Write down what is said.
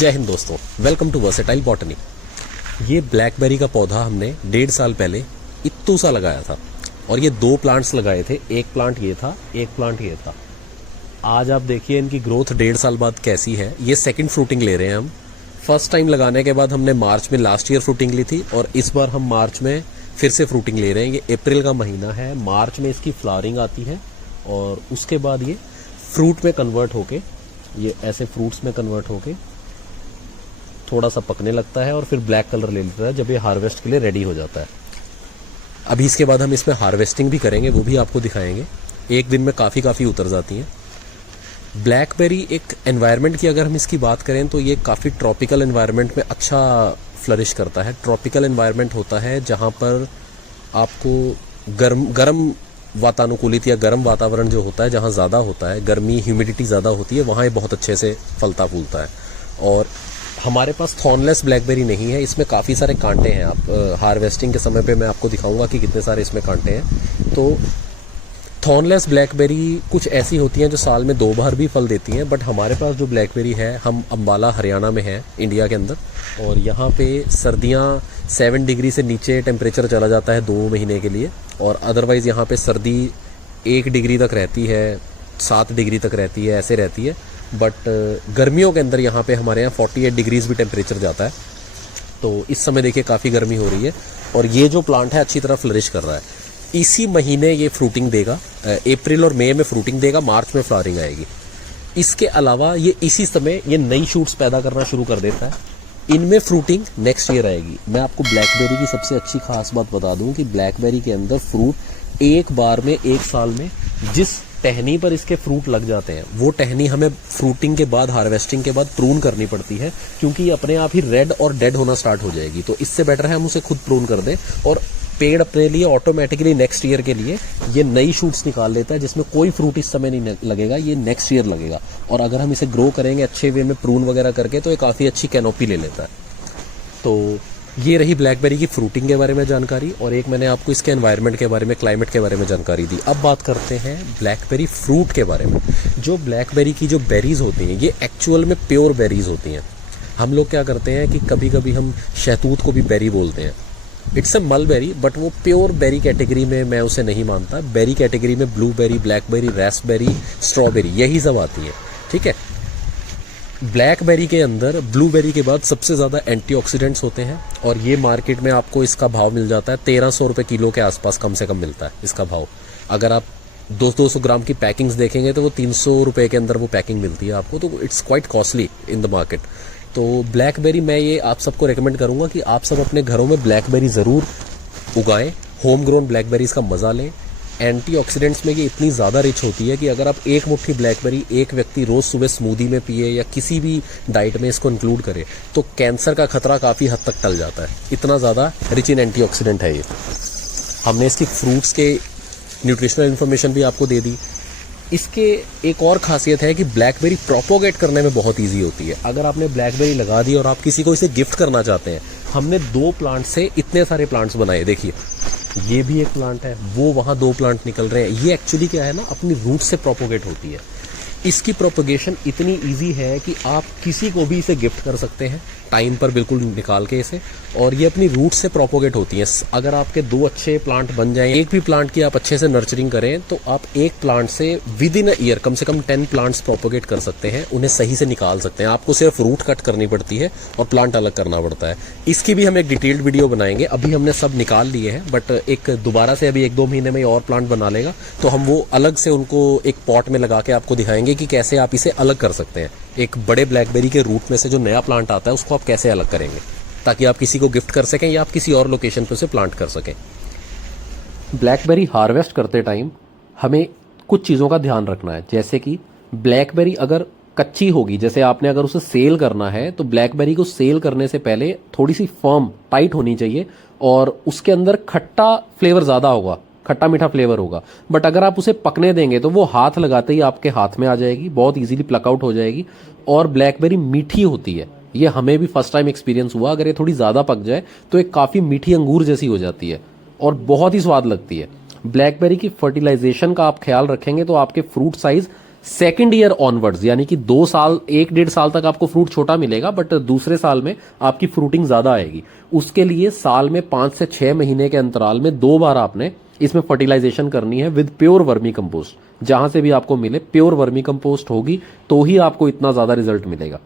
जय हिंद दोस्तों, welcome to versatile botany. ये ब्लैकबेरी का पौधा हमने 1.5 साल पहले इत्तू सा लगाया था और ये 2 प्लांट्स लगाए थे। एक प्लांट ये था, एक प्लांट ये था। आज आप देखिए इनकी ग्रोथ 1.5 साल बाद कैसी है। ये सेकंड फ्रूटिंग ले रहे हैं हम। फर्स्ट टाइम लगाने के बाद हमने मार्च में लास्ट ईयर फ्रूटिंग ली थी और इस बार हम मार्च में फिर से फ्रूटिंग ले रहे हैं। ये अप्रैल का महीना है, मार्च में इसकी फ्लावरिंग आती है और उसके बाद ये फ्रूट में कन्वर्ट होके, ये ऐसे फ्रूट्स में कन्वर्ट होके थोड़ा सा पकने लगता है और फिर ब्लैक कलर ले लेता है जब ये हार्वेस्ट के लिए रेडी हो जाता है। अभी इसके बाद हम इसमें हार्वेस्टिंग भी करेंगे, वो भी आपको दिखाएंगे। एक दिन में काफ़ी उतर जाती हैं। ब्लैकबेरी एक एनवायरनमेंट की अगर हम इसकी बात करें तो ये काफ़ी ट्रॉपिकल एनवायरनमेंट में अच्छा फ्लरिश करता है। ट्रॉपिकल एनवायरनमेंट होता है जहाँ पर आपको गर्म वातानुकूलित या गर्म वातावरण जो होता है, जहाँ ज़्यादा होता है, गर्मी ह्यूमिडिटी ज़्यादा होती है, वहाँ ये बहुत अच्छे से फलता फूलता है। और हमारे पास थॉर्नलेस ब्लैकबेरी नहीं है, इसमें काफ़ी सारे कांटे हैं। आप हार्वेस्टिंग के समय पे मैं आपको दिखाऊंगा कि कितने सारे इसमें कांटे हैं। तो थॉर्नलेस ब्लैकबेरी कुछ ऐसी होती हैं जो साल में 2 बार भी फल देती हैं, बट हमारे पास जो ब्लैकबेरी है, हम अम्बाला हरियाणा में हैं, इंडिया के अंदर, और यहाँ पे सर्दियाँ 7 डिग्री से नीचे टेम्परेचर चला जाता है 2 महीने के लिए, और अदरवाइज़ यहाँ पे सर्दी 1 डिग्री तक रहती है, 7 डिग्री तक रहती है, ऐसे रहती है। बट गर्मियों के अंदर यहाँ पे हमारे यहाँ 48 डिग्रीज़ भी टेम्परेचर जाता है। तो इस समय देखिए काफ़ी गर्मी हो रही है और ये जो प्लांट है अच्छी तरह फ्लरिश कर रहा है। इसी महीने ये फ्रूटिंग देगा, अप्रैल और मई में फ्रूटिंग देगा, मार्च में फ्लावरिंग आएगी। इसके अलावा ये इसी समय ये नई शूट्स पैदा करना शुरू कर देता है। इनमें फ्रूटिंग नेक्स्ट ईयर आएगी। मैं आपको ब्लैकबेरी की सबसे अच्छी खास बात बता दूं कि ब्लैकबेरी के अंदर फ्रूट एक बार में, 1 साल में जिस टहनी पर इसके फ्रूट लग जाते हैं, वो टहनी हमें फ्रूटिंग के बाद, हार्वेस्टिंग के बाद प्रून करनी पड़ती है, क्योंकि ये अपने आप ही रेड और डेड होना स्टार्ट हो जाएगी। तो इससे बेटर है हम उसे खुद प्रून कर दें और पेड़ अपने लिए ऑटोमेटिकली नेक्स्ट ईयर के लिए ये नई शूट्स निकाल लेता है, जिसमें कोई फ्रूट इस समय नहीं लगेगा, ये नेक्स्ट ईयर लगेगा। और अगर हम इसे ग्रो करेंगे अच्छे वे में प्रून वगैरह करके, तो ये काफ़ी अच्छी कैनोपी ले लेता है। तो ये रही ब्लैकबेरी की फ्रूटिंग के बारे में जानकारी, और एक मैंने आपको इसके एनवायरनमेंट के बारे में, क्लाइमेट के बारे में जानकारी दी। अब बात करते हैं ब्लैकबेरी फ्रूट के बारे में। जो ब्लैकबेरी की जो बेरीज होती हैं, ये एक्चुअल में प्योर बेरीज होती हैं। हम लोग क्या करते हैं कि कभी कभी हम शहतूत को भी बेरी बोलते हैं। इट्स अ मलबेरी, बट वो प्योर बेरी कैटेगरी में मैं उसे नहीं मानता। बेरी कैटेगरी में ब्लूबेरी, ब्लैकबेरी, रास्पबेरी, स्ट्रॉबेरी, यही सब आती है। ठीक है। ब्लैकबेरी के अंदर ब्लूबेरी के बाद सबसे ज़्यादा एंटीऑक्सीडेंट्स होते हैं, और ये मार्केट में आपको इसका भाव मिल जाता है 1300 रुपये किलो के आसपास, कम से कम मिलता है इसका भाव। अगर आप 200 ग्राम की पैकिंग्स देखेंगे तो वो 300 रुपये के अंदर वो पैकिंग मिलती है आपको। तो it's quite costly in the market. तो ब्लैकबेरी मैं ये आप सबको रेकमेंड करूँगा कि आप सब अपने घरों में ब्लैकबेरी ज़रूर उगाएं, होम ग्रोन ब्लैकबेरीज़ का मज़ा लें। एंटीऑक्सीडेंट्स में ये इतनी ज़्यादा रिच होती है कि अगर आप एक मुट्ठी ब्लैकबेरी एक व्यक्ति रोज़ सुबह स्मूदी में पिए या किसी भी डाइट में इसको इंक्लूड करे, तो कैंसर का खतरा काफ़ी हद तक टल जाता है। इतना ज़्यादा रिच इन एंटीऑक्सीडेंट है ये। हमने इसकी फ्रूट्स के न्यूट्रिशनल इन्फॉर्मेशन भी आपको दे दी। इसके एक और खासियत है कि ब्लैकबेरी प्रोपोगेट करने में बहुत ईजी होती है। अगर आपने ब्लैकबेरी लगा दी और आप किसी को इसे गिफ्ट करना चाहते हैं, हमने 2 प्लांट से इतने सारे प्लांट्स बनाए। देखिए ये भी एक प्लांट है, वो वहाँ 2 प्लांट निकल रहे हैं। ये एक्चुअली क्या है ना, अपनी रूट से प्रोपोगेट होती है। इसकी प्रोपोगेशन इतनी इजी है कि आप किसी को भी इसे गिफ्ट कर सकते हैं टाइम पर बिल्कुल निकाल के इसे, और ये अपनी रूट से प्रोपोगेट होती हैं। अगर आपके 2 अच्छे प्लांट बन जाएं, एक भी प्लांट की आप अच्छे से नर्चरिंग करें, तो आप एक प्लांट से विद इन अ ईयर कम से कम 10 प्लांट्स प्रोपोगेट कर सकते हैं, उन्हें सही से निकाल सकते हैं। आपको सिर्फ रूट कट करनी पड़ती है और प्लांट अलग करना पड़ता है। इसकी भी हम एक डिटेल्ड वीडियो बनाएंगे। अभी हमने सब निकाल लिए हैं, बट एक दोबारा से अभी 1-2 महीने में और प्लांट बना लेगा, तो हम वो अलग से उनको एक पॉट में लगा के आपको दिखाएंगे कि कैसे आप इसे अलग कर सकते हैं। एक बड़े ब्लैकबेरी के रूट में से जो नया प्लांट आता है, उसको आप कैसे अलग करेंगे, ताकि आप किसी को गिफ्ट कर सकें या आप किसी और लोकेशन पर उसे प्लांट कर सकें। ब्लैकबेरी हार्वेस्ट करते टाइम हमें कुछ चीज़ों का ध्यान रखना है, जैसे कि ब्लैकबेरी अगर कच्ची होगी, जैसे आपने अगर उसे सेल करना है, तो ब्लैकबेरी को सेल करने से पहले थोड़ी सी फर्म, टाइट होनी चाहिए, और उसके अंदर खट्टा फ्लेवर ज़्यादा होगा, खट्टा मीठा फ्लेवर होगा। बट अगर आप उसे पकने देंगे तो वो हाथ लगाते ही आपके हाथ में आ जाएगी, बहुत इजीली प्लक आउट हो जाएगी। और ब्लैकबेरी मीठी होती है, ये हमें भी फर्स्ट टाइम एक्सपीरियंस हुआ। अगर ये थोड़ी ज़्यादा पक जाए तो एक काफ़ी मीठी अंगूर जैसी हो जाती है और बहुत ही स्वाद लगती है। ब्लैकबेरी की फर्टिलाइजेशन का आप ख्याल रखेंगे तो आपके fruit size second year onwards यानी कि 2 साल 1-1.5 साल तक आपको फ्रूट छोटा मिलेगा, बट दूसरे साल में आपकी फ्रूटिंग ज्यादा आएगी। उसके लिए साल में 5 से 6 महीने के अंतराल में 2 बार आपने इसमें फर्टिलाइजेशन करनी है विद प्योर वर्मी कंपोस्ट। जहां से भी आपको मिले प्योर वर्मी कंपोस्ट होगी तो ही आपको इतना ज्यादा रिजल्ट मिलेगा।